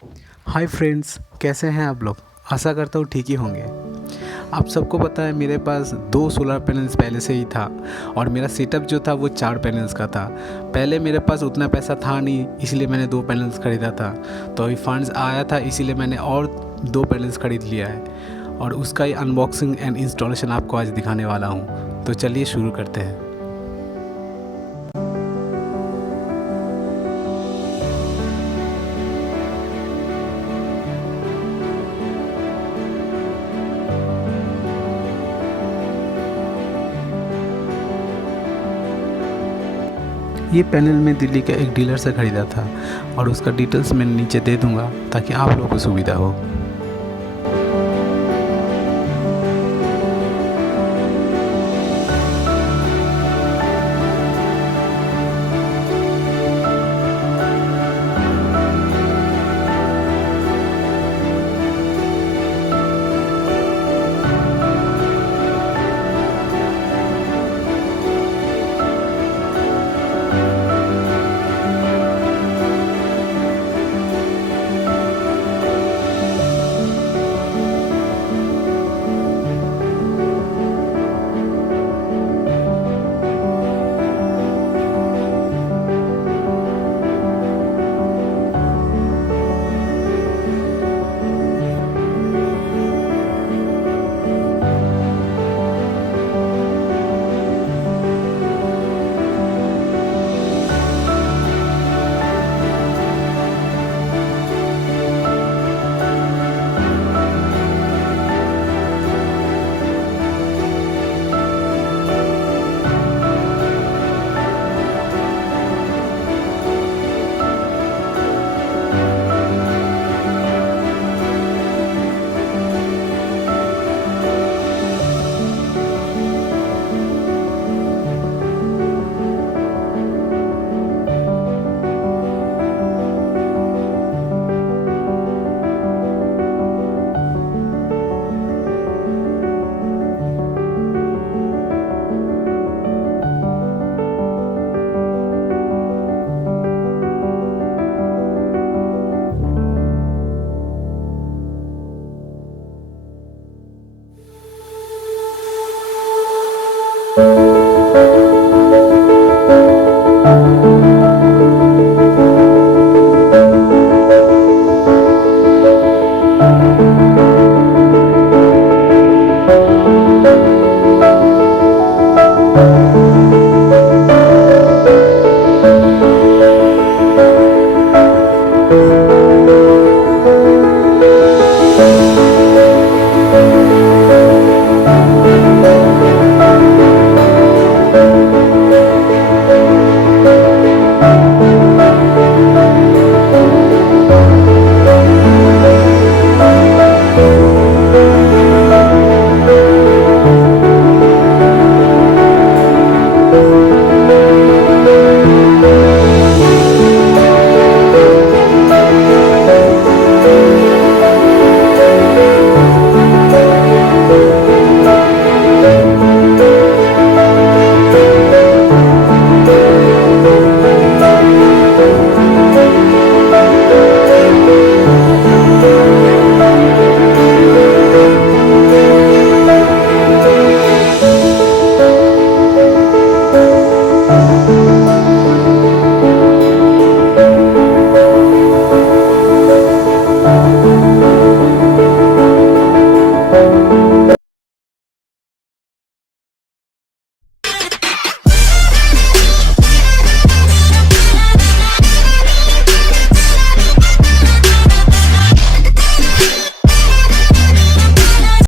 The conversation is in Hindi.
हाय फ्रेंड्स, कैसे हैं आप लोग। आशा करता हूँ ठीक ही होंगे। आप सबको पता है मेरे पास 2 सोलर पैनल्स पहले से ही था और मेरा सेटअप जो था वो 4 पैनल्स का था। पहले मेरे पास उतना पैसा था नहीं, इसलिए मैंने 2 पैनल्स ख़रीदा था। तो अभी फंड्स आया था, इसीलिए मैंने और 2 पैनल्स ख़रीद लिया है और उसका ही अनबॉक्सिंग एंड इंस्टॉलेशन आपको आज दिखाने वाला हूँ। तो चलिए शुरू करते हैं। ये पैनल मैं दिल्ली के एक डीलर से ख़रीदा था और उसका डिटेल्स मैं नीचे दे दूँगा ताकि आप लोगों को सुविधा हो।